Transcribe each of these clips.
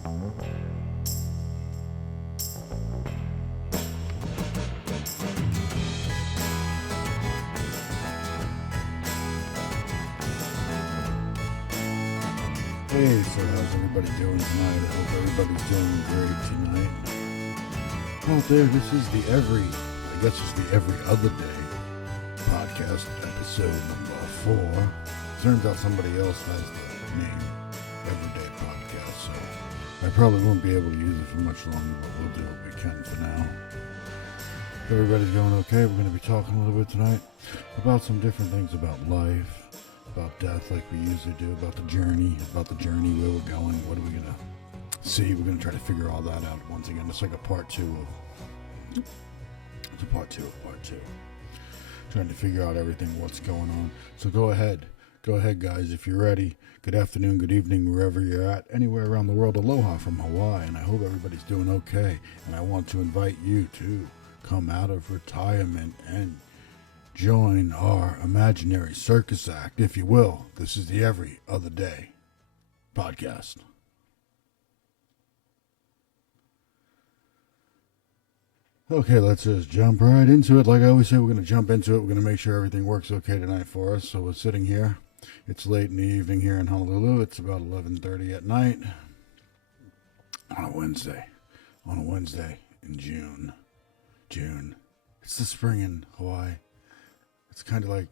Hey, so how's everybody doing tonight? I hope everybody's doing great tonight. Out there, this is the every other day podcast episode number 4. Turns out somebody else has the name Everyday Podcast, so I probably won't be able to use it for much longer, but we'll do what we can for now. If everybody's going okay, we're going to be talking a little bit tonight about some different things about life, about death like we usually do, about the journey, where we're going, what are we going to see. We're going to try to figure all that out once again. It's like a part 2 of part 2. Trying to figure out everything, what's going on. So go ahead guys, if you're ready. Good afternoon, good evening, wherever you're at, anywhere around the world. Aloha from Hawaii, and I hope everybody's doing okay. And I want to invite you to come out of retirement and join our imaginary circus act, if you will. This is the Every Other Day podcast. Okay, let's just jump right into it. Like I always say, we're going to jump into it. We're going to make sure everything works okay tonight for us. So we're sitting here. It's late in the evening here in Honolulu. It's about 11:30 at night on a Wednesday in June. It's the spring in Hawaii. It's kind of like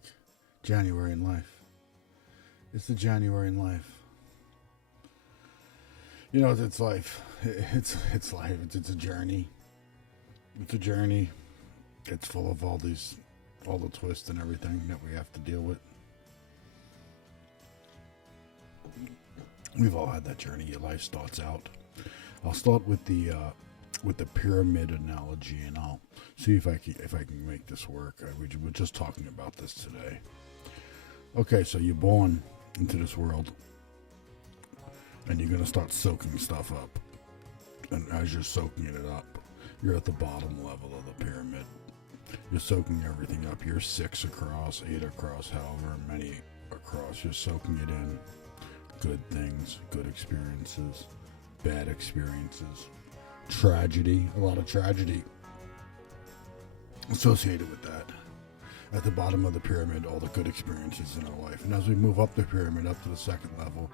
January in life. It's the January in life. You know, it's life. It's life. It's a journey. It's a journey. It's full of all the twists and everything that we have to deal with. We've all had that journey. Your life starts out. I'll start with the pyramid analogy, and I'll see if I can make this work. We were just talking about this today. Okay, so you're born into this world, and you're gonna start soaking stuff up. And as you're soaking it up, you're at the bottom level of the pyramid. You're soaking everything up. You're 6 across, 8 across, however many across. You're soaking it in. Good things, good experiences, bad experiences, tragedy, a lot of tragedy associated with that. At the bottom of the pyramid, all the good experiences in our life. And as we move up the pyramid, up to the second level,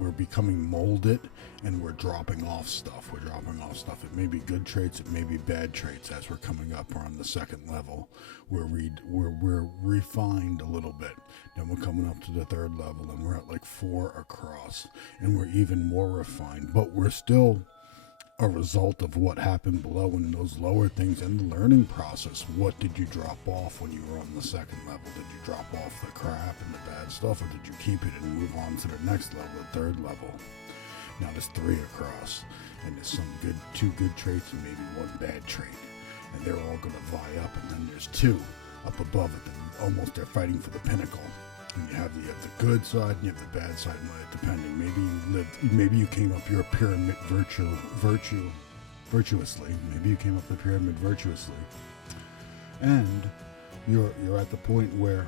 we're becoming molded, and we're dropping off stuff. It may be good traits, it may be bad traits. As we're coming up, we're on the second level. We're refined a little bit. Then we're coming up to the third level, and we're at like 4 across, and we're even more refined. But we're still a result of what happened below in those lower things and the learning process. What did you drop off when you were on the second level? Did you drop off the crap and the bad stuff, or did you keep it and move on to the next level, the third level? Now there's 3 across, and there's some 2 good traits and maybe 1 bad trait, and they're all going to vie up. And then there's 2 up above it, and they're fighting for the pinnacle. And you have the good side and you have the bad side, depending. Maybe you came up your pyramid virtuously. Maybe you came up the pyramid virtuously, and you're at the point where,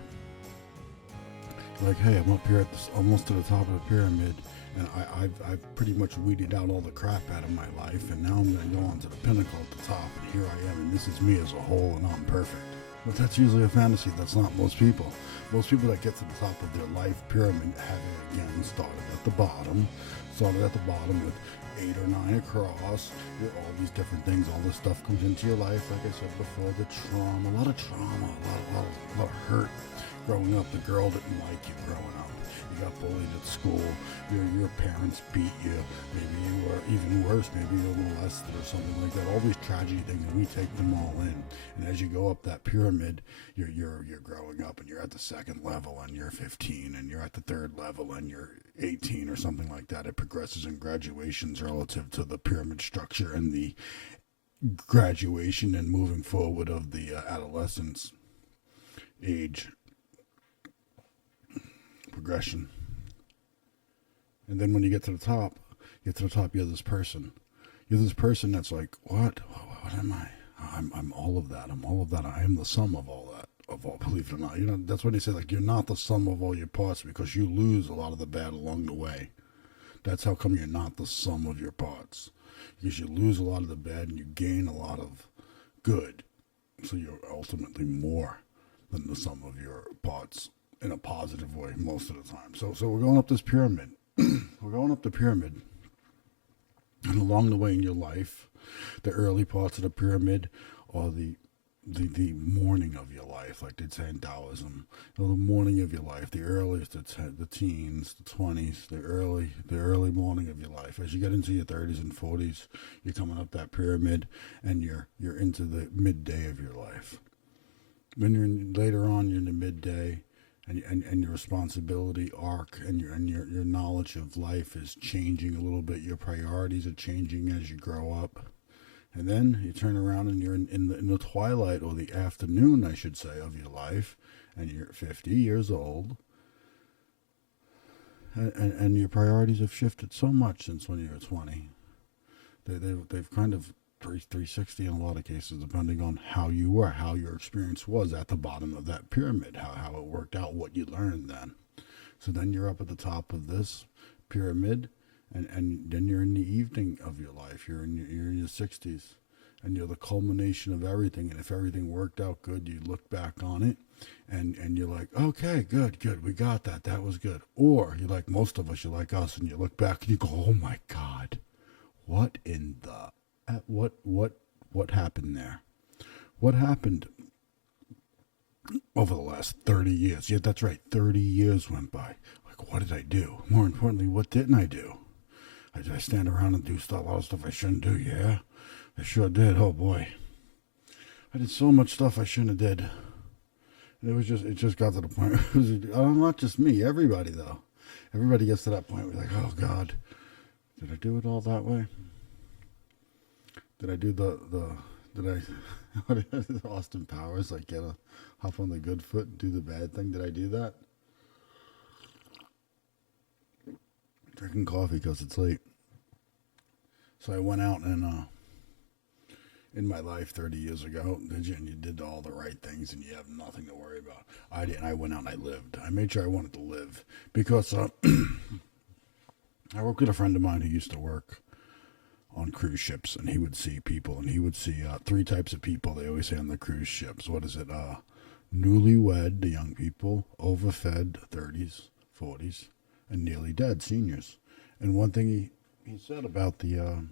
like, hey, I'm up here at almost to the top of the pyramid, and I've pretty much weeded out all the crap out of my life, and now I'm going to go on to the pinnacle at the top, and here I am, and this is me as a whole, and I'm perfect. But that's usually a fantasy. That's not most people. Most people that get to the top of their life pyramid have it again started at the bottom with 8 or 9 across. All these different things, all this stuff comes into your life. Like I said before, a lot of trauma, a lot of hurt growing up. The girl didn't like you growing up. You got bullied at school. Your parents beat you. Maybe you were even worse. Maybe you were molested or something like that. All these tragedy things, we take them all in. And as you go up that pyramid, you're growing up, and you're at the second level, and you're 15, and you're at the third level, and you're 18 or something like that. It progresses in graduations relative to the pyramid structure and the graduation and moving forward of the adolescence age progression. And then when you get to the top, you're this person. You're this person that's like, what am I? I'm all of that. I am the sum of all that. Believe it or not. You know, that's what they say, like, you're not the sum of all your parts, because you lose a lot of the bad along the way. That's how come you're not the sum of your parts. Because you lose a lot of the bad and you gain a lot of good. So you're ultimately more than the sum of your parts in a positive way most of the time. So we're going up this pyramid. We're going up the pyramid. And along the way in your life, the early parts of the pyramid are the morning of your life, like they'd say in Taoism. The morning of your life, the earliest, the teens, the 20s, the early morning of your life. As you get into your 30s and 40s, you're coming up that pyramid, and you're into the midday of your life. When later on, you're in the midday, and your responsibility arc and your knowledge of life is changing a little bit. Your priorities are changing as you grow up. And then you turn around and you're in the twilight, or the afternoon, I should say, of your life, and you're 50 years old, and your priorities have shifted so much since when you were 20. They've kind of 360 in a lot of cases, depending on how you were, how your experience was at the bottom of that pyramid, how it worked out, what you learned then. So then you're up at the top of this pyramid. And then you're in the evening of your life. You're in your 60s, and you're the culmination of everything. And if everything worked out good, you look back on it, and you're like, okay, good, we got that. That was good. Or you're like most of us, you're like us, and you look back and you go, oh my God, what in the what happened there? What happened over the last 30 years? Yeah, that's right. 30 years went by. Like, what did I do? More importantly, what didn't I do? Did I stand around and do a lot of stuff I shouldn't do? Yeah, I sure did. Oh boy, I did so much stuff I shouldn't have did. And it just got to the point. It was not just me. Everybody though. Everybody gets to that point where like, oh God, did I do it all that way? Did I do what is Austin Powers, like hop on the good foot and do the bad thing? Did I do that? Drinking coffee because it's late. So I went out and in my life 30 years ago, and you did all the right things and you have nothing to worry about. I didn't. I went out and I lived. I made sure I wanted to live because I worked with a friend of mine who used to work on cruise ships, and he would see people, and he would see three types of people. They always say on the cruise ships. What is it? Newlywed, the young people, overfed, 30s, 40s, and nearly dead seniors. And one thing he said about the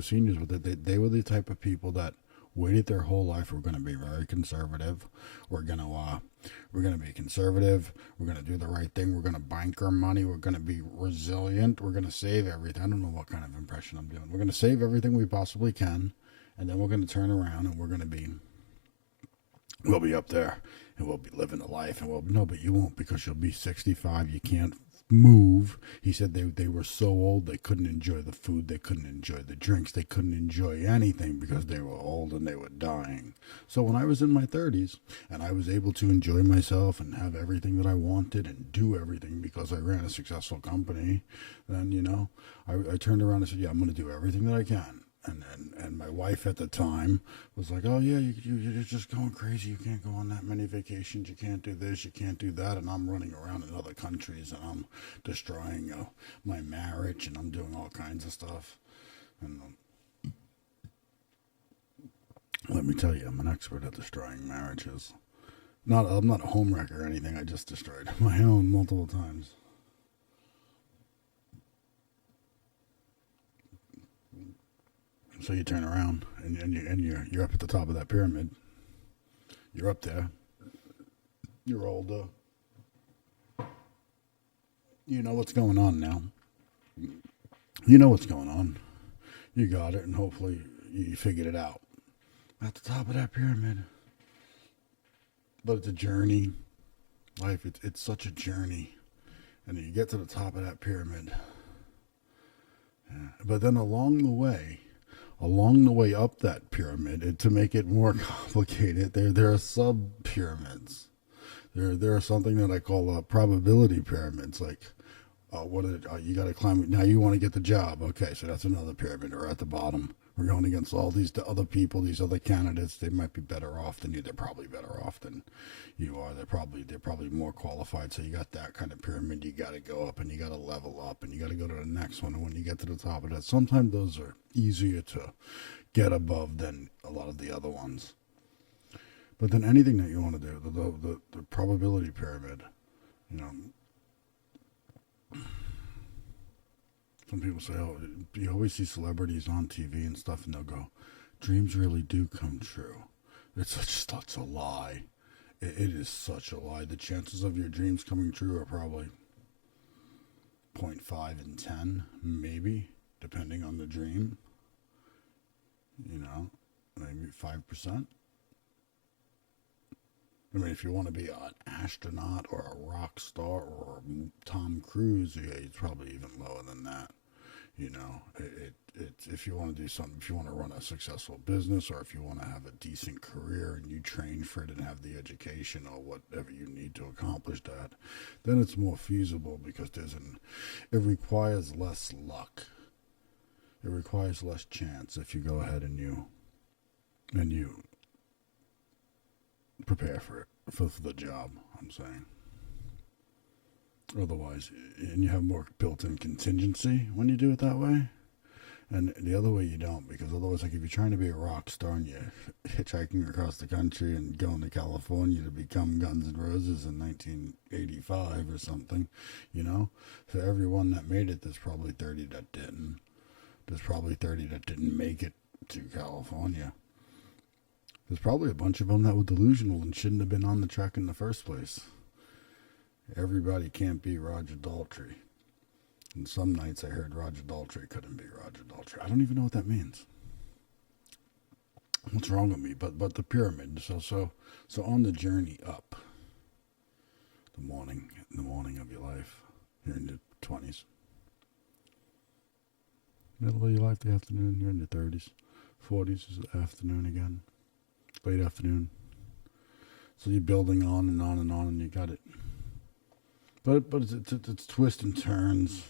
seniors was that they were the type of people that waited their whole life. We're going to be very conservative. We're going to be conservative. We're going to do the right thing. We're going to bank our money. We're going to be resilient. We're going to save everything. I don't know what kind of impression I'm doing. We're going to save everything we possibly can, and then we're going to turn around and we'll be up there and we'll be living the life. And no, but you won't, because you'll be 65. You can't move. He said they were so old they couldn't enjoy the food, they couldn't enjoy the drinks, they couldn't enjoy anything because they were old and they were dying. So when I was in my 30s and I was able to enjoy myself and have everything that I wanted and do everything because I ran a successful company, then I turned around and said, yeah, I'm going to do everything that I can. And my wife at the time was like, oh, yeah, you're just going crazy. You can't go on that many vacations. You can't do this. You can't do that. And I'm running around in other countries, and I'm destroying my marriage, and I'm doing all kinds of stuff. And let me tell you, I'm an expert at destroying marriages. I'm not a homewrecker or anything. I just destroyed my own multiple times. So you turn around and you're up at the top of that pyramid. You're up there. You're older. You know what's going on now. You know what's going on. You got it, and hopefully you figured it out. At the top of that pyramid. But it's a journey. Life, it's such a journey. And then you get to the top of that pyramid. Yeah. But then along the way up that pyramid, to make it more complicated, there are sub-pyramids. There are something that I call probability pyramids. Like, you got to climb. Now you want to get the job. Okay, so that's another pyramid. Or at the bottom, We're going against all these other people, these other candidates. They might be better off than you. They're probably better off than you are. They're probably more qualified. So you got that kind of pyramid. You got to go up and you got to level up and you got to go to the next one. And when you get to the top of that, sometimes those are easier to get above than a lot of the other ones. But then anything that you want to do, the probability pyramid, you know. Some people say, oh, you always see celebrities on TV and stuff, and they'll go, dreams really do come true. It's such a lie. It is such a lie. The chances of your dreams coming true are probably 0.5 in 10, maybe, depending on the dream. You know, maybe 5%. I mean, if you want to be an astronaut or a rock star or Tom Cruise, it's probably even lower than that. You know, it's if you want to do something, if you want to run a successful business or if you want to have a decent career and you train for it and have the education or whatever you need to accomplish that, then it's more feasible because it requires less luck. It requires less chance if you go ahead and you prepare for it, for the job, I'm saying. Otherwise, and you have more built-in contingency when you do it that way. And the other way you don't, because otherwise, like if you're trying to be a rock star and you're hitchhiking across the country and going to California to become Guns N' Roses in 1985 or something, you know, for everyone that made it, there's probably 30 that didn't. There's probably 30 that didn't make it to California. There's probably a bunch of them that were delusional and shouldn't have been on the track in the first place. Everybody can't be Roger Daltrey. And some nights I heard Roger Daltrey couldn't be Roger Daltrey. I don't even know what that means. What's wrong with me? But the pyramid. So on the journey up, the morning of your life, you're in your 20s. Middle of your life, the afternoon, you're in your 30s. 40s is the afternoon again. Late afternoon. So you're building on and on and on, and you got it. But it's twists and turns.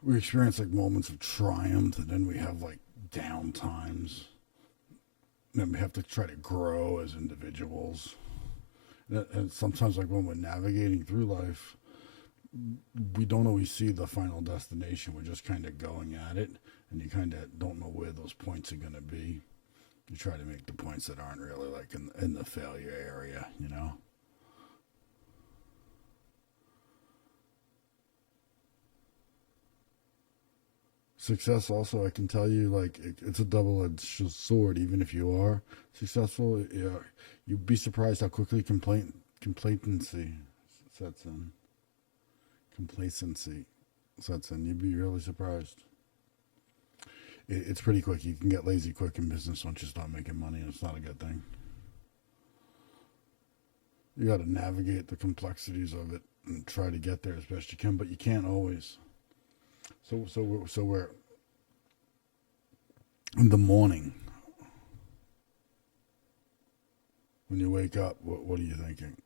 We experience like moments of triumph, and then we have like down times. And then we have to try to grow as individuals. And sometimes, like when we're navigating through life, we don't always see the final destination. We're just kind of going at it, and you kind of don't know where those points are going to be. You try to make the points that aren't really like in the failure area, you know? Success also, I can tell you, like, it's a double-edged sword. Even if you are successful, you'd be surprised how quickly complacency sets in. Complacency sets in. You'd be really surprised. It's pretty quick. You can get lazy quick in business once you start making money, and it's not a good thing. You got to navigate the complexities of it and try to get there as best you can, but you can't always. So we're in the morning. When you wake up, what are you thinking?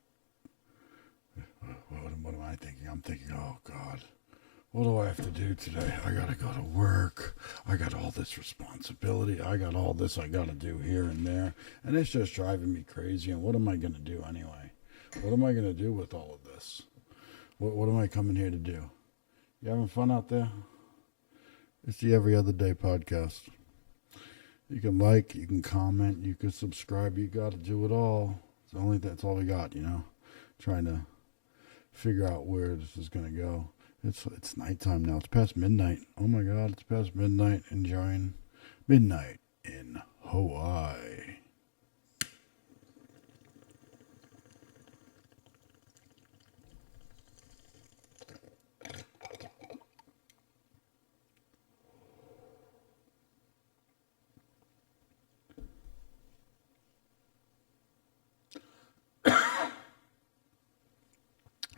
What am I thinking? I'm thinking, oh God, what do I have to do today? I gotta go to work. I got all this responsibility. I got all this I gotta do here and there, and it's just driving me crazy. And what am I gonna do anyway? What am I gonna do with all of this? What am I coming here to do? You having fun out there? It's the Every Other Day podcast. You can like, you can comment, you can subscribe. You got to do it all. That's all we got, you know. Trying to figure out where this is going to go. It's nighttime now. It's past midnight. Oh my God, it's past midnight. Enjoying midnight in Hawaii.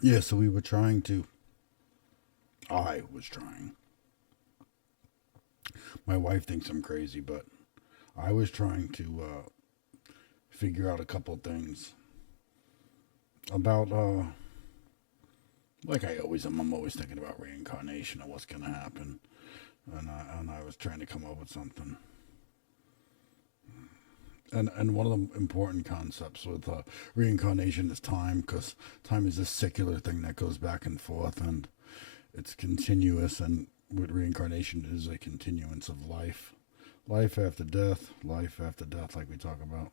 Yeah, so I was trying. My wife thinks I'm crazy, but I was trying to figure out a couple things about, like I always am. I'm always thinking about reincarnation and what's going to happen. and I was trying to come up with something. And one of the important concepts with reincarnation is time, because time is a secular thing that goes back and forth, and it's continuous. And with reincarnation, it is a continuance of life, life after death, like we talk about.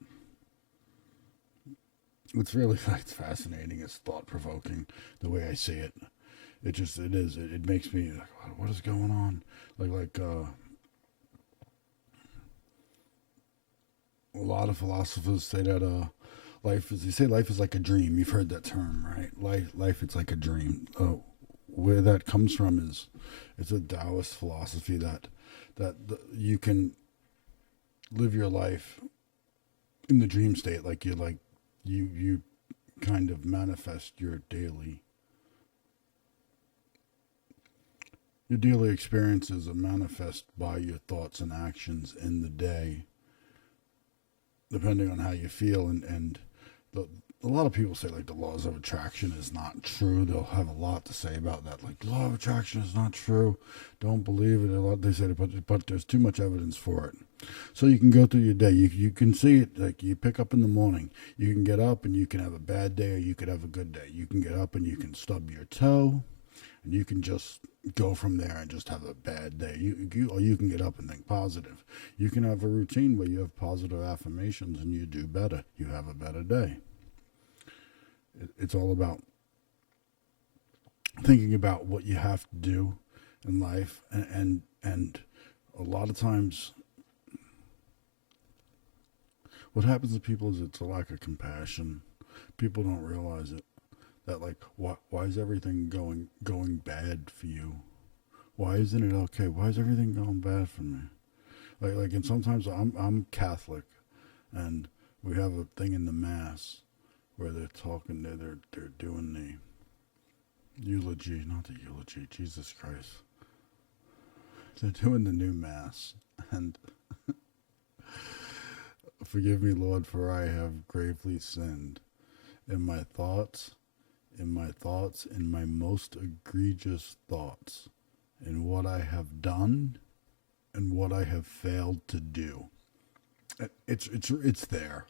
It's really it's fascinating. It's thought provoking the way I see it. It is. It makes me like, what is going on? Like a lot of philosophers say that life is like a dream. You've heard that term, right? Life it's like a dream. Where that comes from is it's a Taoist philosophy you can live your life in the dream state, like you kind of manifest your daily experiences are manifest by your thoughts and actions in the day, depending on how you feel. And a lot of people say like the laws of attraction is not true. They'll have a lot to say about that. Like, the law of attraction is not true. Don't believe it. They say, but there's too much evidence for it. So you can go through your day. You can see it. Like, you pick up in the morning. You can get up and you can have a bad day, or you could have a good day. You can get up and you can stub your toe, and you can just go from there and just have a bad day. Or you can get up and think positive. You can have a routine where you have positive affirmations and you do better. You have a better day. It's all about thinking about what you have to do in life, and a lot of times what happens to people is it's a lack of compassion. People don't realize it. That like, why is everything going bad for you? Why isn't it okay? Why is everything going bad for me? And sometimes I'm Catholic, and we have a thing in the Mass where they're talking, they're doing the eulogy, not the eulogy, Jesus Christ. They're doing the new Mass, and forgive me, Lord, for I have gravely sinned in my thoughts, in my most egregious thoughts, in what I have done and what I have failed to do. It's there.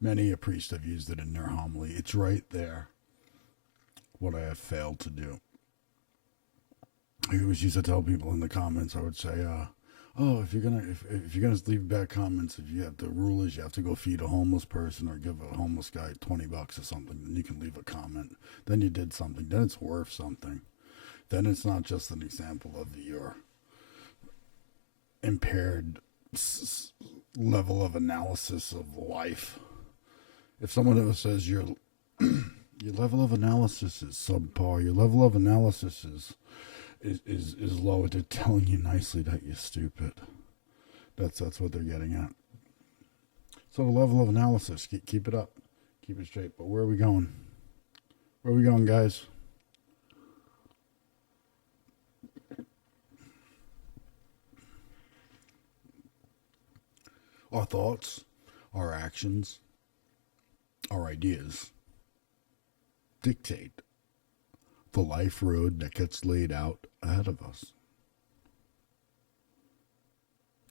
Many a priest have used it in their homily. It's right there. What I have failed to do. I always used to tell people in the comments, I would say, if you're gonna leave bad comments, if you have the rule is you have to go feed a homeless person or give a homeless guy $20 or something, then you can leave a comment. Then you did something. Then it's worth something. Then it's not just an example of your impaired level of analysis of life. If someone ever says your level of analysis is subpar, your level of analysis is low, they're telling you nicely that you're stupid. That's what they're getting at. So the level of analysis, keep it up, keep it straight. But where are we going? Where are we going, guys? Our thoughts, our actions, our ideas dictate the life road that gets laid out ahead of us.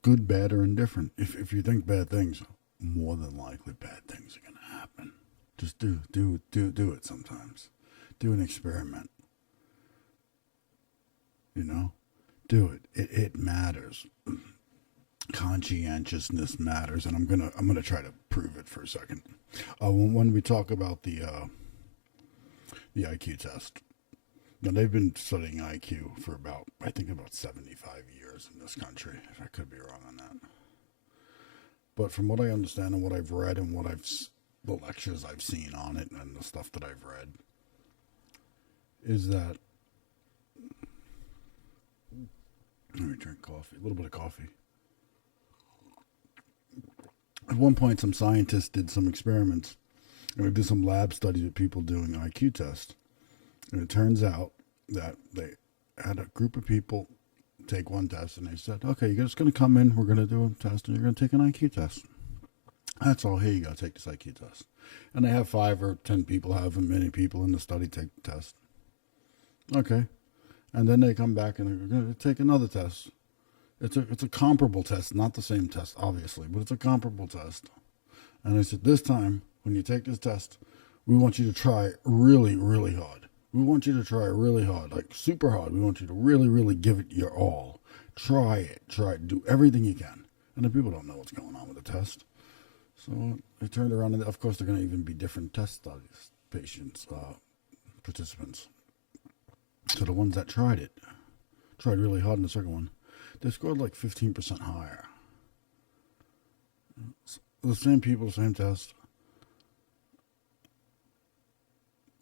Good, bad, or indifferent. If you think bad things, more than likely bad things are going to happen. Just do it sometimes. Do an experiment. Do it. It matters. Conscientiousness matters, and I'm gonna try to prove it for a second. When we talk about the IQ test, now they've been studying IQ for about 75 years in this country. If I could be wrong on that, but from what I understand and what I've read and the lectures I've seen on it and the stuff that I've read, is that let me drink coffee, a little bit of coffee. At one point, some scientists did some experiments, and we did some lab studies with people doing IQ tests. And it turns out that they had a group of people take one test, and they said, okay, you're just going to come in, we're going to do a test, and you're going to take an IQ test. That's all. Here you go, take this IQ test. And they have 5 or 10 people, however many people in the study take the test. Okay. And then they come back and they're going to take another test. It's a comparable test, not the same test, obviously, but it's a comparable test. And I said, this time when you take this test, we want you to try really, really hard. We want you to try really hard, like super hard. We want you to really, really give it your all. Try it. Do everything you can. And the people don't know what's going on with the test. So they turned around, and of course, they're going to even be different test studies, patients, participants. So the ones that tried really hard in the second one, they scored like 15% higher. So the same people, same test.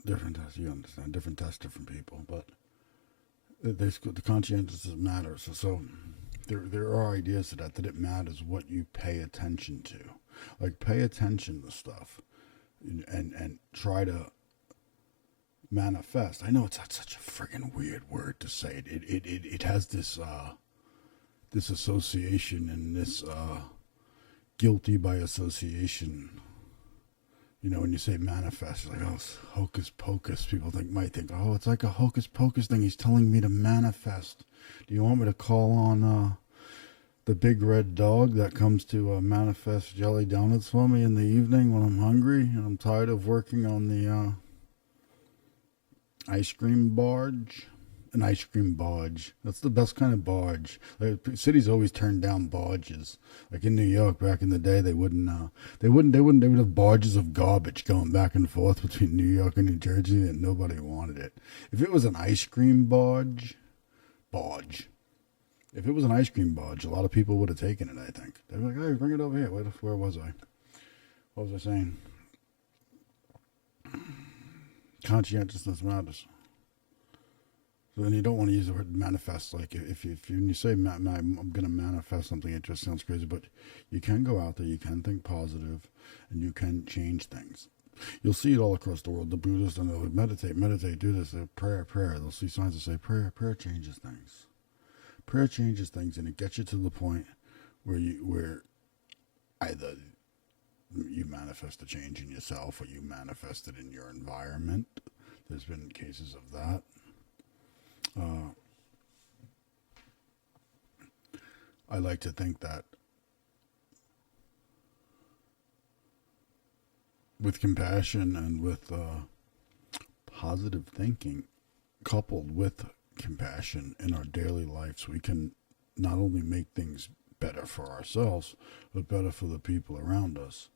Different tests, you understand. Different tests, different people. But the conscientiousness matters. So there are ideas to that it matters what you pay attention to. Like, pay attention to stuff and try to manifest. I know it's such a friggin' weird word to say. It has this this association and this guilty by association. You know, when you say manifest, it's like, oh, hocus pocus. People might think, oh, it's like a hocus pocus thing. He's telling me to manifest. Do you want me to call on the big red dog that comes to manifest jelly donuts for me in the evening when I'm hungry and I'm tired of working on the ice cream barge? An ice cream barge. That's the best kind of barge. Like, cities always turn down barges. Like in New York back in the day, they would have barges of garbage going back and forth between New York and New Jersey, and nobody wanted it. If it was an ice cream barge. If it was an ice cream barge, a lot of people would have taken it, I think. They'd be like, hey, bring it over here. Where was I? What was I saying? Conscientiousness matters. So then you don't want to use the word manifest. Like, if you say, I'm going to manifest something, it just sounds crazy. But you can go out there, you can think positive, and you can change things. You'll see it all across the world. The Buddhists, and they'll meditate, do this, prayer. They'll see signs that say prayer changes things. Prayer changes things, and it gets you to the point where either you manifest a change in yourself or you manifest it in your environment. There's been cases of that. I like to think that with compassion and with positive thinking, coupled with compassion in our daily lives, we can not only make things better for ourselves, but better for the people around us.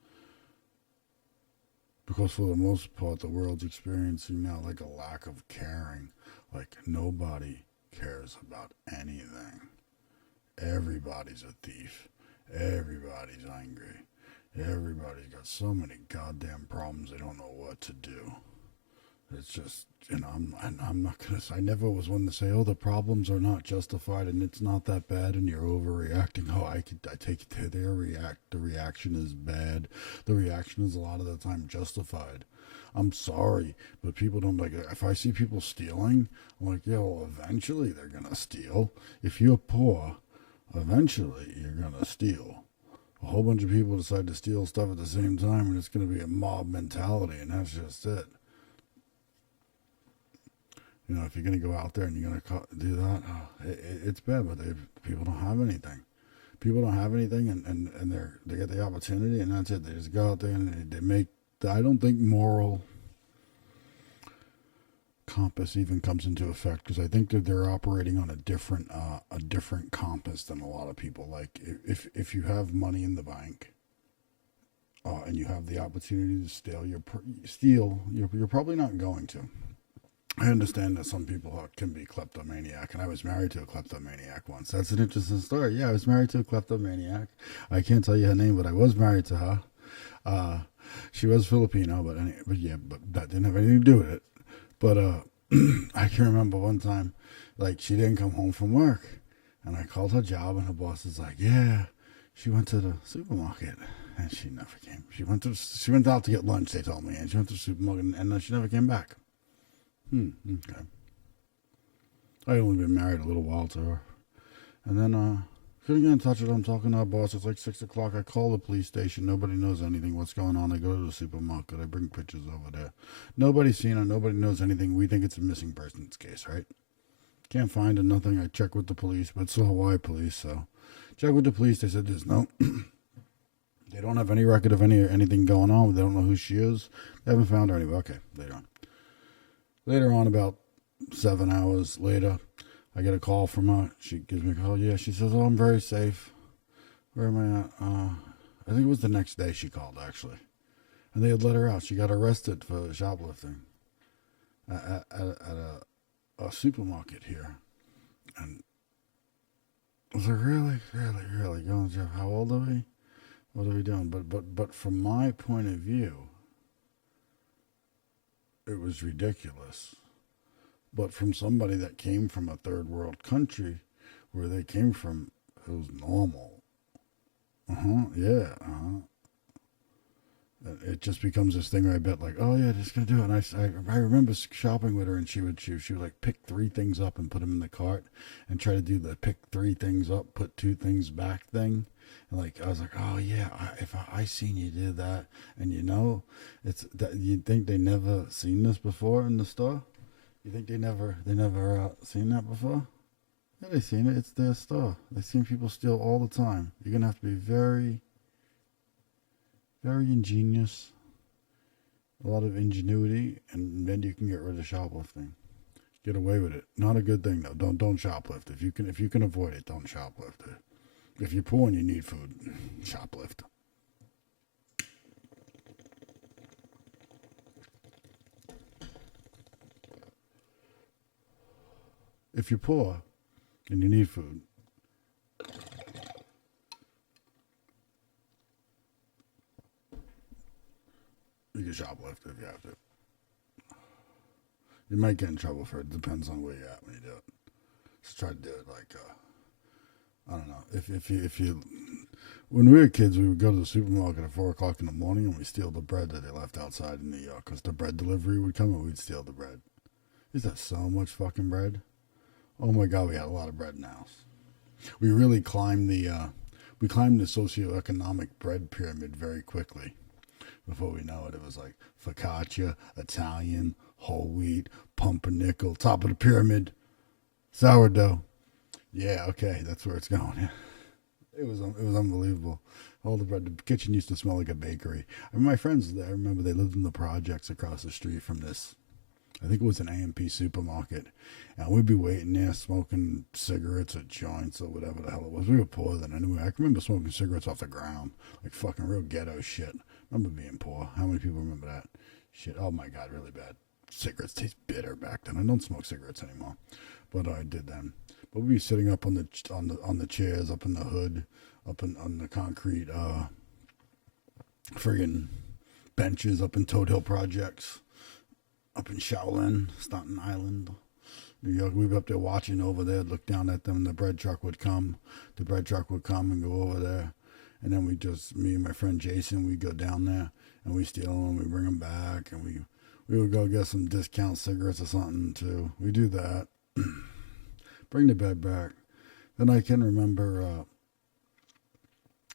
Because for the most part, the world's experiencing now like a lack of caring. Like, nobody cares about anything. Everybody's a thief. Everybody's angry. Everybody's got so many goddamn problems they don't know what to do. It's just, I'm not going to, I never was one to say, oh, the problems are not justified and it's not that bad and you're overreacting. Oh, I take it to the reaction is bad. The reaction is a lot of the time justified. I'm sorry, but people don't like it. If I see people stealing, I'm like, yeah, well, eventually they're going to steal. If you're poor, eventually you're going to steal. A whole bunch of people decide to steal stuff at the same time, and it's going to be a mob mentality, and that's just it. You know, if you're going to go out there and you're going to do that, it's bad, but people don't have anything. People don't have anything, and they get the opportunity, and that's it. They just go out there and they make, I don't think moral compass even comes into effect, because I think that they're operating on a different compass than a lot of people. Like, if you have money in the bank and you have the opportunity to steal, you're probably not going to. I understand that some people can be kleptomaniac, and I was married to a kleptomaniac once. That's an interesting story. Yeah, I was married to a kleptomaniac. I can't tell you her name, but I was married to her. She was Filipino, but that didn't have anything to do with it. But I can remember one time, like, she didn't come home from work, and I called her job, and her boss was like, "Yeah, she went to the supermarket, and she never came. She went out to get lunch. They told me, and she went to the supermarket, and she never came back." Okay. I only been married a little while to her, and then couldn't get in touch with her. I'm talking to our boss. It's like 6 o'clock. I call the police station. Nobody knows anything. What's going on? I go to the supermarket. I bring pictures over there. Nobody's seen her. Nobody knows anything. We think it's a missing persons case, right? Can't find her. Nothing. I check with the police, but it's the Hawaii police, so Check with the police. They said there's no. They don't have any record of anything going on. They don't know who she is. They haven't found her anyway. Okay, later on. Later on, about 7 hours later, I get a call from her. She gives me a call. Yeah, she says, "Oh, I'm very safe. Where am I at?" I think it was the next day she called, actually. And they had let her out. She got arrested for shoplifting at a supermarket here. And I was like, really? Going to jail? How old are we? What are we doing? But from my point of view, it was ridiculous. But from somebody that came from a third world country, where they came from, it was normal. Yeah. It just becomes this thing where I bet like, oh yeah, just gonna do it. And I remember shopping with her, and she would like pick 3 things up and put them in the cart, and try to do the pick 3 things up, put 2 things back thing. And like I was like, oh yeah, if I seen you do that, and it's that you think they never seen this before in the store. You think they never seen that before? Yeah, they seen it. It's their store. They seen people steal all the time. You're gonna have to be very, very ingenious, a lot of ingenuity, and then you can get rid of shoplifting. Get away with it. Not a good thing though. Don't shoplift. If you can avoid it, don't shoplift it. If you're poor and you need food, shoplift. If you're poor and you need food, you can shoplift if you have to. You might get in trouble for it. Depends on where you're at when you do it. Just try to do it like, I don't know. If you, when we were kids, we would go to the supermarket at 4:00 in the morning, and we steal the bread that they left outside in the, because the bread delivery would come, and we'd steal the bread. Is that so much fucking bread? Oh my God, we had a lot of bread in the house. We really climbed the socioeconomic bread pyramid very quickly. Before we know it, it was like focaccia, Italian, whole wheat, pumpernickel, top of the pyramid, sourdough. Yeah, okay, that's where it's going. It was unbelievable. All the bread. The kitchen used to smell like a bakery. I mean, my friends, I remember they lived in the projects across the street from this. I think it was an A&P supermarket. And we'd be waiting there smoking cigarettes or joints or whatever the hell it was. We were poor then anyway. I can remember smoking cigarettes off the ground. Like fucking real ghetto shit. I remember being poor. How many people remember that? Shit. Oh my God, really bad. Cigarettes taste bitter back then. I don't smoke cigarettes anymore. But I did then. But we'd be sitting up on the chairs, up in the hood, on the concrete friggin' benches up in Toad Hill Projects. Up in Shaolin, Staten Island, New York. We'd be up there watching over there, look down at them, and the bread truck would come. The bread truck would come and go over there. And then me and my friend Jason, we'd go down there, and we steal them, we bring them back, and we would go get some discount cigarettes or something, too. We do that. Bring the bed back. Then I can remember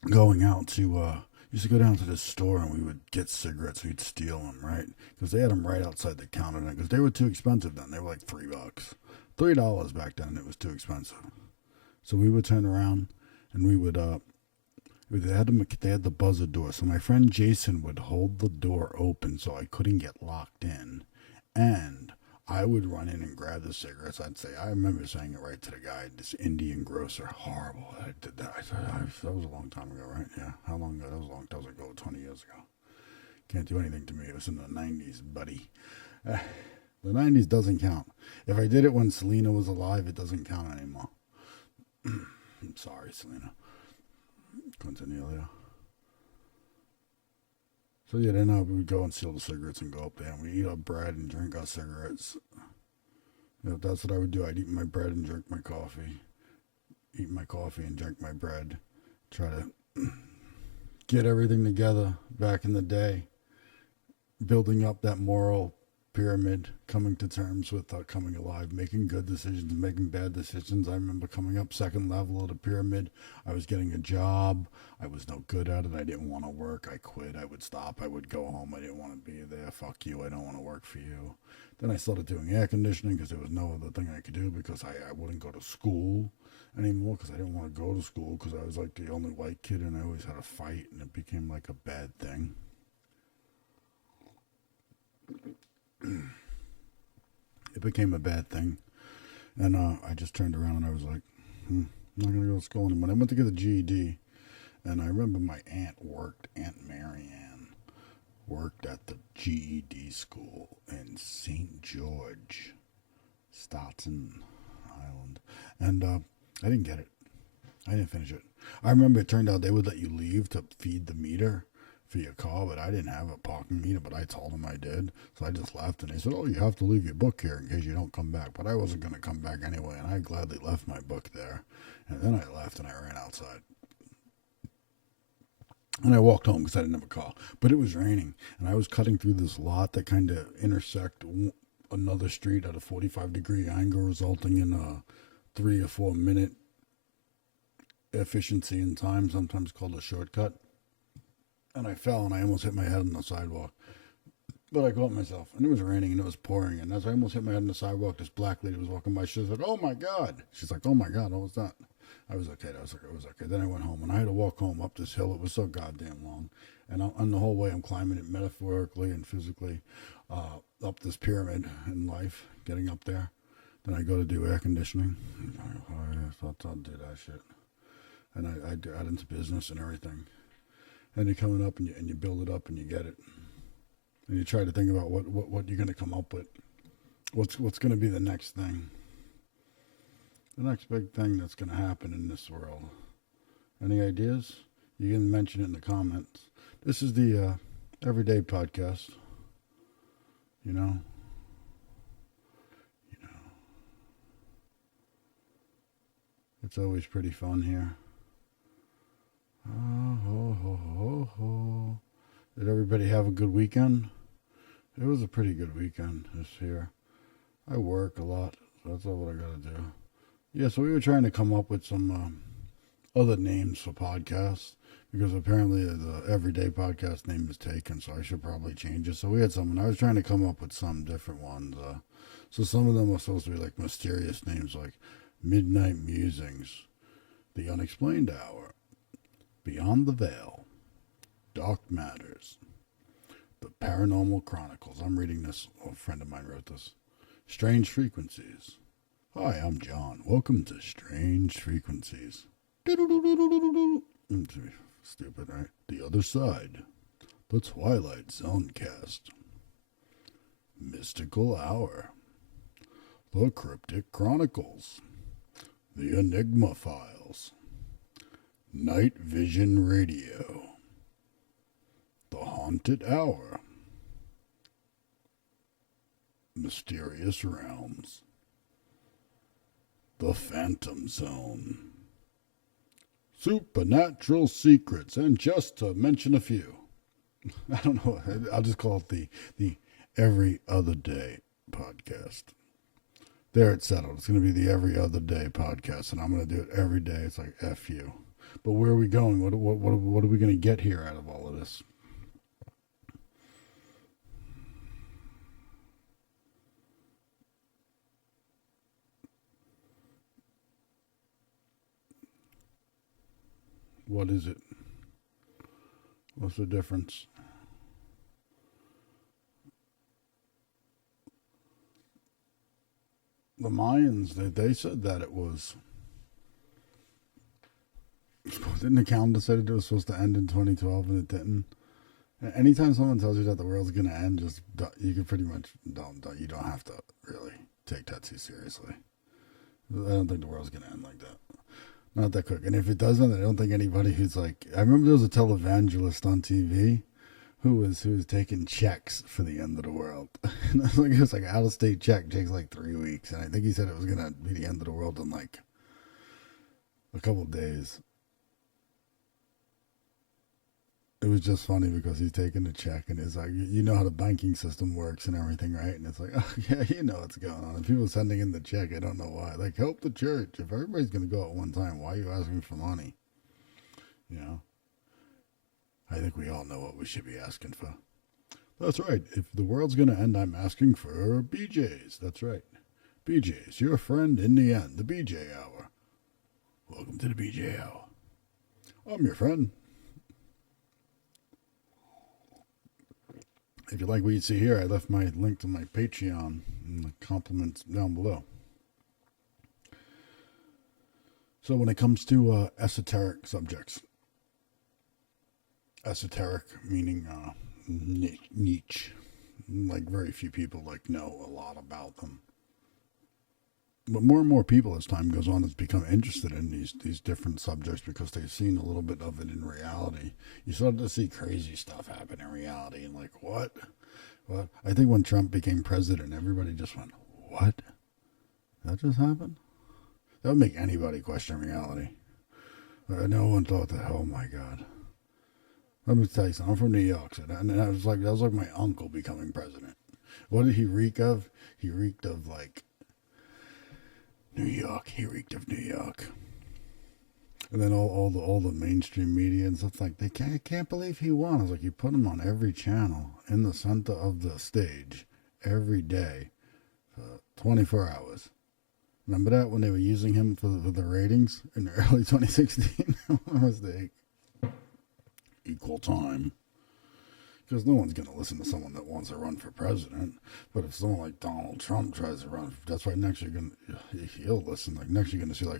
going out to... used to go down to the store and we would get cigarettes. We'd steal them, right? Because they had them right outside the counter then. Because they were too expensive then. They were like $3. $3 back then. It was too expensive. So we would turn around and we would, they had the buzzer door. So my friend Jason would hold the door open so I couldn't get locked in. And I would run in and grab the cigarettes. I remember saying it right to the guy, this Indian grocer. Horrible. I did that. That was a long time ago, right? Yeah. How long ago? That was ago, 20 years ago. Can't do anything to me. It was in the 90s, buddy. The 90s doesn't count. If I did it when Selena was alive, it doesn't count anymore. I'm sorry, Selena. Continue, Leo. So yeah, then we would go and steal the cigarettes and go up there, and we eat our bread and drink our cigarettes. That's what I would do. I'd eat my bread and drink my coffee. Eat my coffee and drink my bread. Try to get everything together back in the day. Building up that moral pyramid, coming to terms with coming alive, making good decisions, making bad decisions. I remember coming up second level of the pyramid. I was getting a job. I was no good at it. I didn't want to work. I quit. I would stop. I would go home. I didn't want to be there. fuck you, I don't want to work for you. Then I started doing air conditioning because there was no other thing I could do because I wouldn't go to school anymore because I didn't want to go to school because I was like the only white kid and I always had a fight and it became like a bad thing. It became a bad thing. And I just turned around and I was like, I'm not going to go to school anymore. I went to get a GED and I remember my Aunt Marianne worked at the GED school in St. George, Staten Island. And I didn't get it. I didn't finish it. I remember it turned out they would let you leave to feed the meter for your car, but I didn't have a parking meter, but I told them I did. So I just left, and they said, oh, you have to leave your book here in case you don't come back. But I wasn't going to come back anyway, and I gladly left my book there. And then I left, and I ran outside. And I walked home because I didn't have a car. But it was raining, and I was cutting through this lot that kind of intersect another street at a 45-degree angle, resulting in a 3 or 4 minute efficiency in time, sometimes called a shortcut. And I fell, and I almost hit my head on the sidewalk. But I caught myself, and it was raining, and it was pouring. And as I almost hit my head on the sidewalk, this black lady was walking by. She said, oh, my God. She's like, oh, my God, what was that? I was okay. I was okay. Then I went home, and I had to walk home up this hill. It was so goddamn long. And on the whole way, I'm climbing it metaphorically and physically up this pyramid in life, getting up there. Then I go to do air conditioning. I thought I'll do that shit. And I got into business and everything. And you're coming up and you build it up and you get it. And you try to think about what you're going to come up with. What's going to be the next thing. The next big thing that's going to happen in this world. Any ideas? You can mention it in the comments. This is the Everyday Podcast. You know. It's always pretty fun here. Did everybody have a good weekend? It was a pretty good weekend this year. I work a lot, so that's all what I got to do. Yeah, so we were trying to come up with some other names for podcasts because apparently the Everyday Podcast name is taken, so I should probably change it. So we had some, and I was trying to come up with some different ones. So some of them were supposed to be like mysterious names like Midnight Musings, The Unexplained Hour, Beyond the Veil, Dark Matters, The Paranormal Chronicles. I'm reading this. A friend of mine wrote this. Strange Frequencies. Hi, I'm John. Welcome to Strange Frequencies. Stupid, right? The Other Side. The Twilight Zonecast. Mystical Hour. The Cryptic Chronicles. The Enigma Files. Night Vision Radio. The Haunted Hour. Mysterious Realms. The Phantom Zone. Supernatural Secrets, and just to mention a few. I don't know, I'll just call it the Every Other Day Podcast. There, it's settled. It's going to be the Every Other Day Podcast, and I'm going to do it every day. It's like, F you. But where are we going? What are we going to get here out of all of this? What is it? What's the difference? The Mayans, they said that it was. Didn't the calendar say that it was supposed to end in 2012 and it didn't? Anytime someone tells you that the world's going to end, just you can pretty much you don't have to really take that too seriously. I don't think the world's going to end like that. Not that quick. And if it doesn't, I don't think anybody who's like, I remember there was a televangelist on TV who was taking checks for the end of the world. And it was like out of state check takes like 3 weeks, and I think he said it was gonna be the end of the world in like a couple of days. It was just funny because he's taking the check and it's like, you know how the banking system works and everything, right? And it's like, oh yeah, you know what's going on. And people sending in the check, I don't know why. Like, help the church. If everybody's gonna go at one time, why are you asking for money? You know? I think we all know what we should be asking for. That's right. If the world's going to end, I'm asking for BJ's. That's right. BJ's, your friend in the end, the BJ Hour. Welcome to the BJ Hour. I'm your friend. If you like what you see here, I left my link to my Patreon in the compliments down below. So when it comes to esoteric subjects, esoteric meaning niche, like very few people know a lot about them. But more and more people as time goes on has become interested in these different subjects because they've seen a little bit of it in reality. You start to see crazy stuff happen in reality and what? What? I think when Trump became president, everybody just went, what? That just happened? That would make anybody question reality. No one thought that, oh my God. Let me tell you something. I'm from New That was like my uncle becoming president. What did he reek of? He reeked of New York. He reeked of New York. And then all the mainstream media and stuff they can't believe he won. I was like, you put him on every channel in the center of the stage every day for 24 hours. Remember that when they were using him for the ratings in early 2016? What was the equal time? Because no one's going to listen to someone that wants to run for president. But if someone like Donald Trump tries to run, that's why next he'll listen. Next you're going to see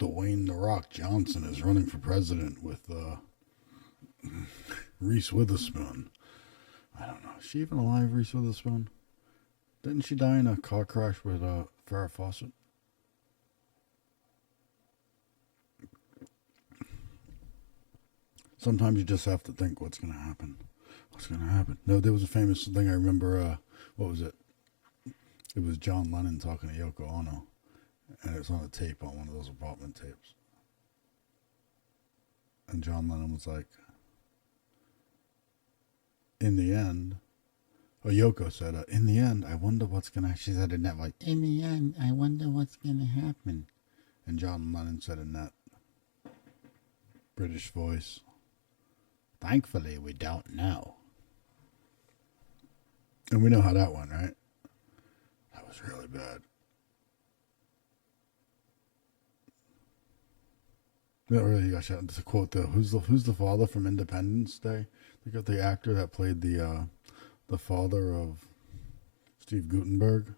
Dwayne "The Rock" Johnson is running for president with Reese Witherspoon. I don't know. Is she even alive, Reese Witherspoon? Didn't she die in a car crash with Farrah Fawcett? Sometimes you just have to think what's going to happen. What's going to happen? No, there was a famous thing I remember. What was it? It was John Lennon talking to Yoko Ono. And it was on a tape, on one of those apartment tapes. And John Lennon was like, in the end, or Yoko said, in the end, I wonder what's going to, she said in that, in the end, I wonder what's going to happen. And John Lennon said in that British voice, thankfully, we don't know. And we know how that went, right? That was really bad. Not really. Gosh, to quote who's the father from Independence Day? They got the actor that played the father of Steve Gutenberg.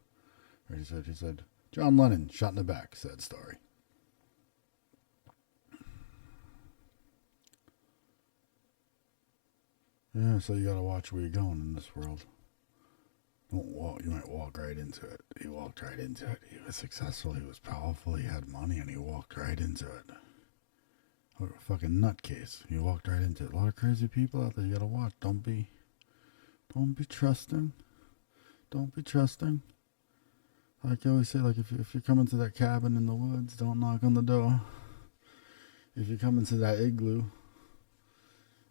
He said John Lennon shot in the back. Sad story. Yeah, so you gotta watch where you're going in this world. Don't walk. You might walk right into it. He walked right into it. He was successful. He was powerful. He had money, and he walked right into it. What a fucking nutcase. He walked right into it. A lot of crazy people out there. You gotta watch. Don't be trusting. Don't be trusting. Like I always say, if you're coming to that cabin in the woods, don't knock on the door. If you're coming to that igloo,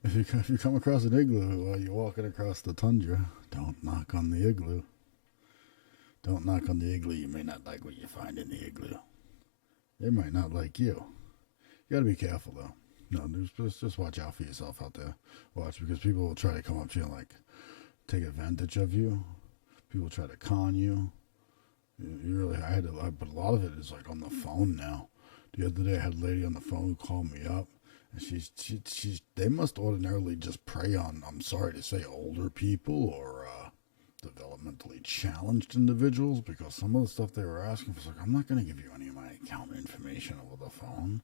if you come across an igloo while you're walking across the tundra, don't knock on the igloo. Don't knock on the igloo. You may not like what you find in the igloo. They might not like you. You gotta be careful though. No, just watch out for yourself out there. Watch, because people will try to come up to you and take advantage of you. People try to con you. But a lot of it is on the phone now. The other day I had a lady on the phone who called me up, and they must ordinarily just prey on, I'm sorry to say, older people or developmentally challenged individuals, because some of the stuff they were asking for, I'm not going to give you any of my account information over the phone.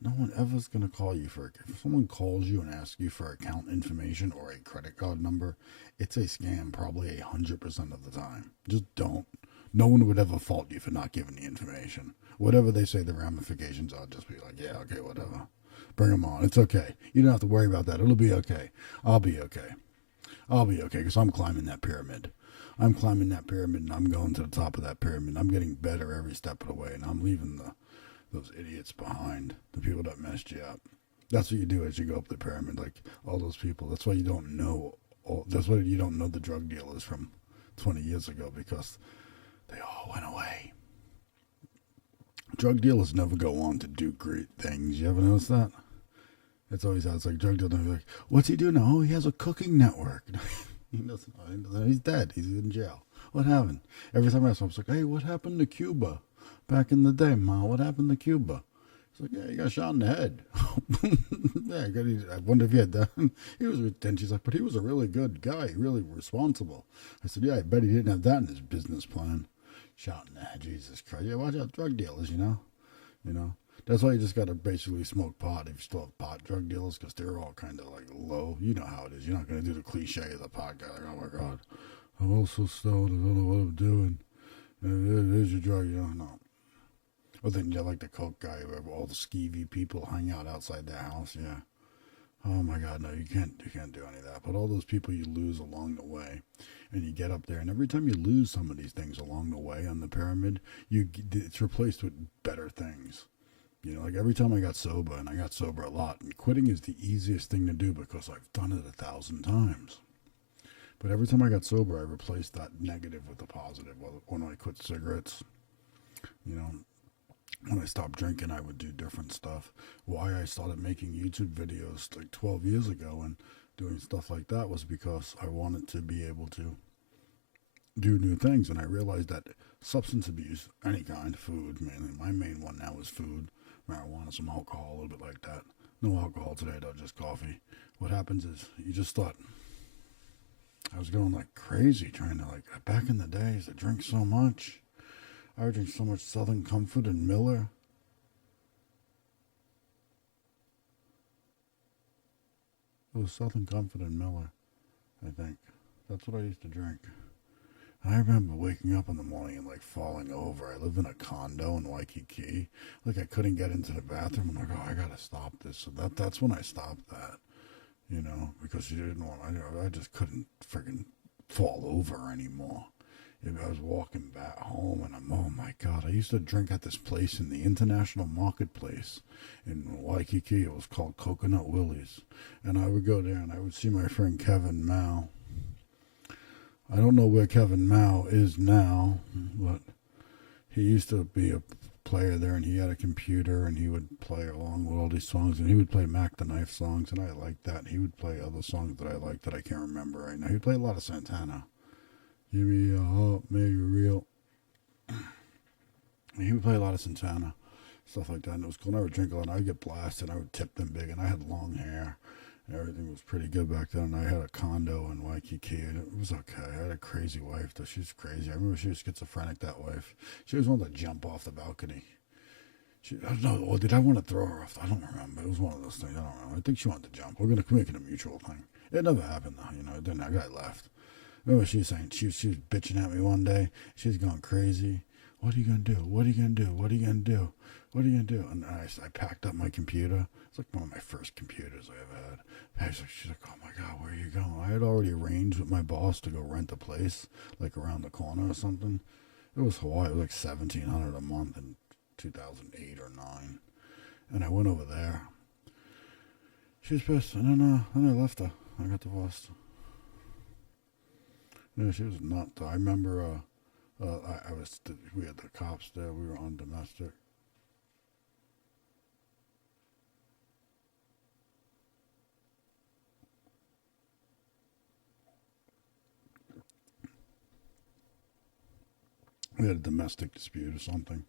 No one ever's going to call you if someone calls you and asks you for account information or a credit card number, it's a scam probably 100% of the time. Just don't. No one would ever fault you for not giving the information. Whatever they say the ramifications are, just be yeah, okay, whatever. Bring them on. It's okay. You don't have to worry about that. It'll be okay. I'll be okay. Because I'm climbing that pyramid. I'm climbing that pyramid, and I'm going to the top of that pyramid. I'm getting better every step of the way, and I'm leaving those idiots behind, the people that messed you up. That's what you do as you go up the pyramid, all those people. That's why you don't know. That's why you don't know the drug dealers from 20 years ago, because they all went away. Drug dealers never go on to do great things. You ever notice that? It's always how it's drug dealers. What's he do now? Oh, he has a cooking network. He doesn't know. He's dead. He's in jail. What happened? Every time I ask him, I was like, hey, what happened to Cuba back in the day, Ma? What happened to Cuba? He's like, yeah, he got shot in the head. Yeah, I wonder if he had that. He was, and she's like, but he was a really good guy, really responsible. I said, yeah, I bet he didn't have that in his business plan. Shot in the head, Jesus Christ. Yeah, watch out, drug dealers, you know? You know? That's why you just got to basically smoke pot if you still have pot drug dealers, because they're all kind of like low. You know how it is. You're not going to do the cliche of the pot guy. Like, oh my God, I'm also stoned. I don't know what I'm doing. There's your drug, you know? No. Or then you like the coke guy, where all the skeevy people hang out outside their house. Yeah. Oh my God, no, you can't do any of that. But all those people you lose along the way, and you get up there, and every time you lose some of these things along the way on the pyramid, it's replaced with better things. You know, like every time I got sober, and I got sober a lot, and quitting is the easiest thing to do because I've done it 1,000 times. But every time I got sober, I replaced that negative with a positive. Well, when I quit cigarettes, you know, when I stopped drinking, I would do different stuff. Why I started making YouTube videos like 12 years ago and doing stuff like that was because I wanted to be able to do new things. And I realized that substance abuse, any kind, food, mainly, my main one now is food, marijuana, some alcohol, a little bit like that. No alcohol today, though, just coffee. What happens is you just thought, I was going like crazy trying to, like, back in the days, I drink so much. I would drink so much Southern Comfort and Miller. It was Southern Comfort and Miller, I think. That's what I used to drink. I remember waking up in the morning and like falling over. I live in a condo in Waikiki. Like I couldn't get into the bathroom. I'm like, oh, I gotta stop this. So that's when I stopped that, you know, because you didn't want. I just couldn't friggin' fall over anymore. If I was walking back home and oh my God, I used to drink at this place in the International Marketplace in Waikiki. It was called Coconut Willie's. And I would go there and I would see my friend Kevin Mao. I don't know where Kevin Mao is now, but he used to be a player there, and he had a computer, and he would play along with all these songs, and he would play Mac the Knife songs, and I liked that. He would play other songs that I liked that I can't remember right now. He would play a lot of Santana. Give me a heart, make it real. He would play a lot of Santana, stuff like that, and it was cool. And I would drink a lot, and I would get blasted, and I would tip them big, and I had long hair. Everything was pretty good back then. I had a condo in Waikiki, and it was okay. I had a crazy wife, though. She was crazy. I remember she was schizophrenic, that wife. She was one to jump off the balcony. I don't know, or did I want to throw her off? I don't remember. It was one of those things. I don't know. I think she wanted to jump. We're going to make it a mutual thing. It never happened, though. You know, it didn't. That guy left. Remember she was saying, she was bitching at me one day. She was going crazy. What are you going to do? What are you going to do? What are you going to do? What are you going to do? And I packed up my computer. It's like one of my first computers I ever had. She's like, oh my God, where are you going? I had already arranged with my boss to go rent a place, like around the corner or something. It was Hawaii. It was like $1,700 a month in 2008 or 9. And I went over there. She was pissed. And then I left her. I got divorced. Yeah, she was nuts. I remember we had the cops there. We were on domestic. We had a domestic dispute or something,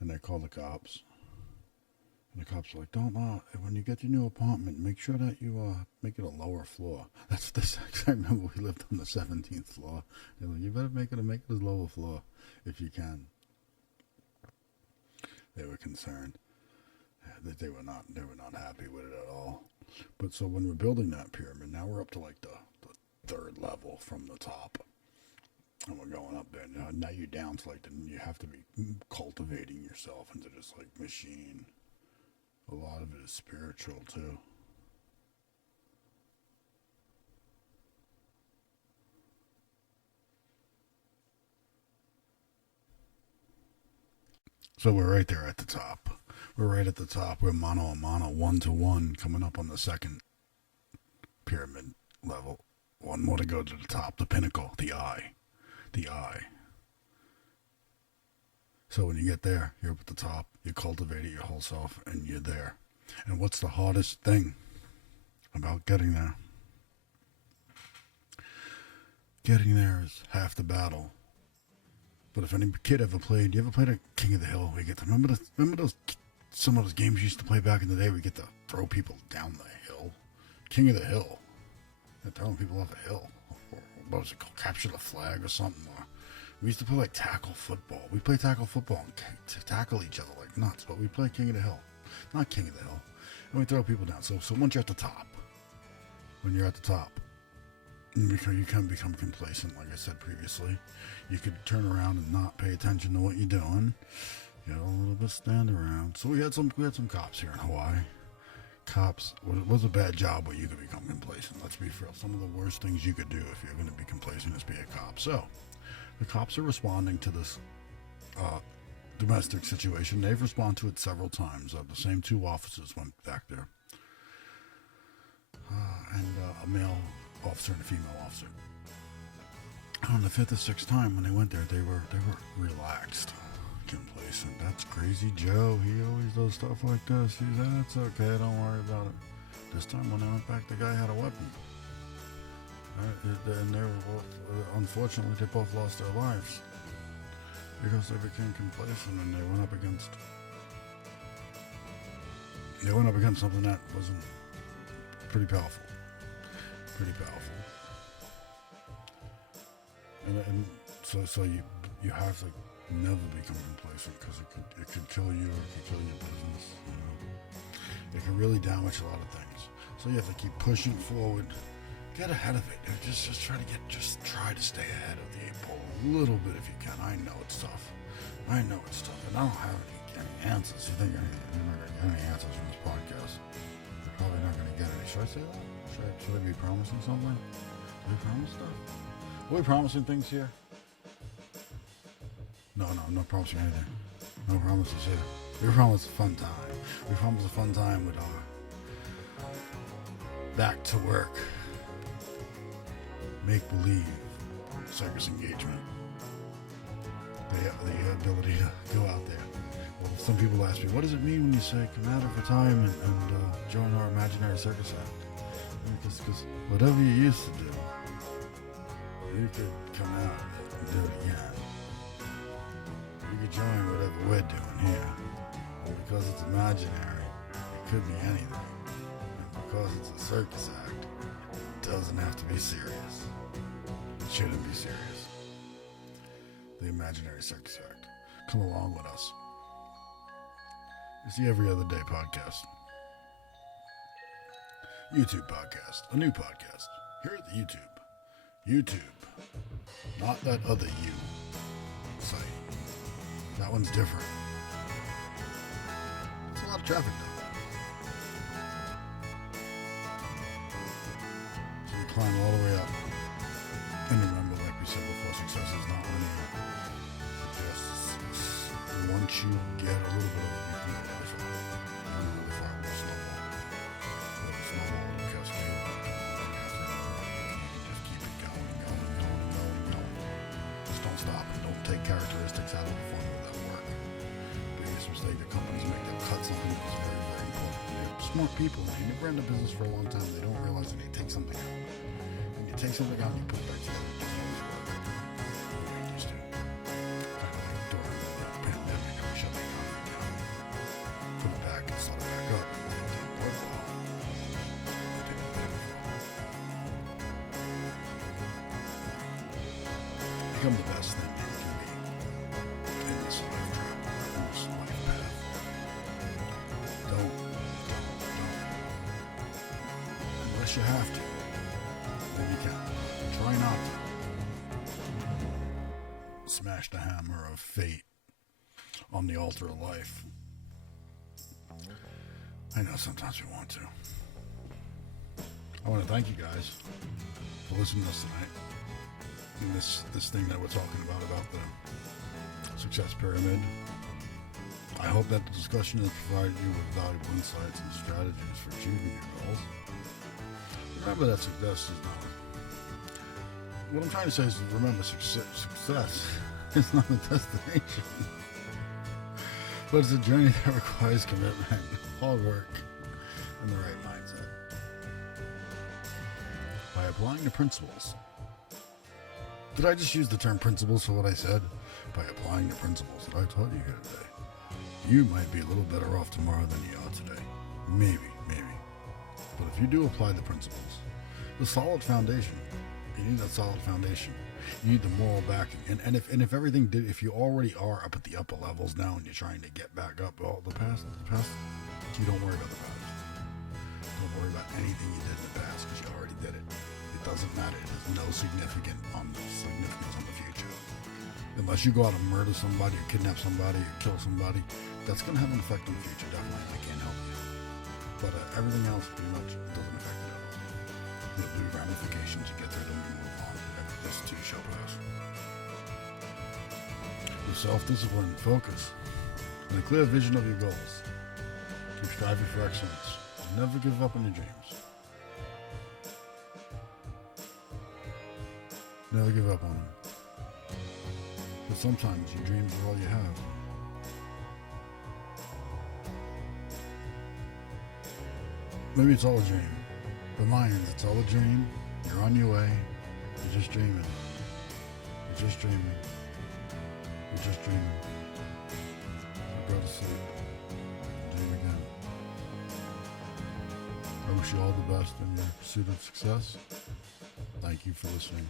and they called the cops. And the cops were like, don't, when you get your new apartment, make sure that you make it a lower floor. That's this. I remember we lived on the 17th floor. They're like, you better make it a lower floor if you can. They were concerned that they were not happy with it at all. But so when we're building that pyramid, now we're up to like the third level from the top. And we're going up there. Now you're down to like you have to be cultivating yourself into this like machine. A lot of it is spiritual too. So we're right there at the top. We're right at the top. We're mano a mano, 1-to-1, coming up on the second pyramid level. One more to go to the top, the pinnacle, the eye. The eye. So when you get there, you're up at the top, you cultivate it your whole self, and you're there. And what's the hardest thing about getting there? getting there is half the battle. But if any kid ever played, you ever played a King of the Hill? We get to remember those some of those games you used to play back in the day. We get to throw people down the hill. King of the Hill. They're throwing people off a hill. Or what was it called? Capture the flag or something. We used to play like tackle football. We play tackle football and tackle each other like nuts. But we play King of the Hill, not King of the Hill, and we throw people down. So once you're at the top, you can become complacent, like I said previously. You could turn around and not pay attention to what you're doing. Get a little bit stand around. So we had some cops here in Hawaii. Cops, it was a bad job where you could become complacent. Let's be real. Some of the worst things you could do if you're going to be complacent is be a cop. So the cops are responding to this domestic situation. They've responded to it several times. The same two officers went back there. And a male officer and a female officer. On the fifth or sixth time when they went there, they were relaxed, complacent. That's Crazy Joe. He always does stuff like this. He said, "It's okay, don't worry about it." This time when they went back, the guy had a weapon. And they were both, unfortunately, they both lost their lives because they became complacent and they went up against something that wasn't pretty powerful. And so you have to never become complacent because it could kill you, or it could kill your business. You know? It can really damage a lot of things. So you have to keep pushing forward, get ahead of it. Just try to stay ahead of the 8 ball a little bit if you can. I know it's tough, and I don't have any answers. You think you're not going to get any answers from this podcast? You're probably not going to get any. Should I say that? Should I be promising something? Do we promise stuff? Are we promising things here? No, not promising anything. No promises here. We promise a fun time. We promise a fun time with our back to work, make believe, circus engagement. The ability to go out there. Well, some people ask me, what does it mean when you say come out of retirement and join our imaginary circus act? Because whatever you used to do, you could come out of it and do it again. You could join whatever we're doing here. And because it's imaginary, it could be anything. And because it's a circus act, it doesn't have to be serious. It shouldn't be serious. The Imaginary Circus Act. Come along with us. It's the Every Other Day podcast. YouTube podcast. A new podcast. Here at the YouTube. Not that other you site. That one's different. It's a lot of traffic though. So you climb all the way up. And remember, like we said before, success is not linear. Just once you get a little bit of it, you can go really far. Really far with a snowball. With a snowball, with a cascade. You just keep it going. Just don't stop and don't take characteristics out of the formula that work. The biggest mistake that companies make, they'll cut something that is very, very important. They're smart people, and they've been in the business for a long time. They don't realize that they take something out. When you take something out and you put it back together, it doesn't always work. It used to. Kind of like during the pandemic, we shut the economy down. Put it back and start it back up. It didn't work well. It didn't work well. Become the best thing you can be in this life trip, in this life path. Don't. Unless you have to, then you can. Try not to. Smash the hammer of fate on the altar of life. I know sometimes we want to. I want to thank you guys for listening to us tonight. And this thing that we're talking about the success pyramid. I hope that the discussion has provided you with valuable insights and strategies for achieving your goals. Remember that success is not. What I'm trying to say is remember success is not a destination. But it's a journey that requires commitment, hard work, and the right mindset. By applying the principles Did I just use the term principles for what I said? By applying the principles that I taught you here today, you might be a little better off tomorrow than you are today. Maybe. But if you do apply the principles, the solid foundation, you need that solid foundation. You need the moral backing. And if everything did, if you already are up at the upper levels now and you're trying to get back up, well, the past, you don't worry about the past. Don't worry about anything you did in the past because you already did it. It doesn't matter. It has no significance on the future. Unless you go out and murder somebody or kidnap somebody or kill somebody, that's going to have an effect on the future, definitely. I can't help you. But everything else pretty much doesn't affect it at all. There'll be ramifications. You get through them and move on. This too shall pass. With self-discipline, focus, and a clear vision of your goals. Keep striving for excellence. Never give up on your dreams. Never give up on them. But sometimes your dreams are all you have. Maybe it's all a dream. But mine is, it's all a dream. You're on your way. You're just dreaming. You're just dreaming. You're just dreaming. You go to sleep. Dream again. I wish you all the best in your pursuit of success. Thank you for listening.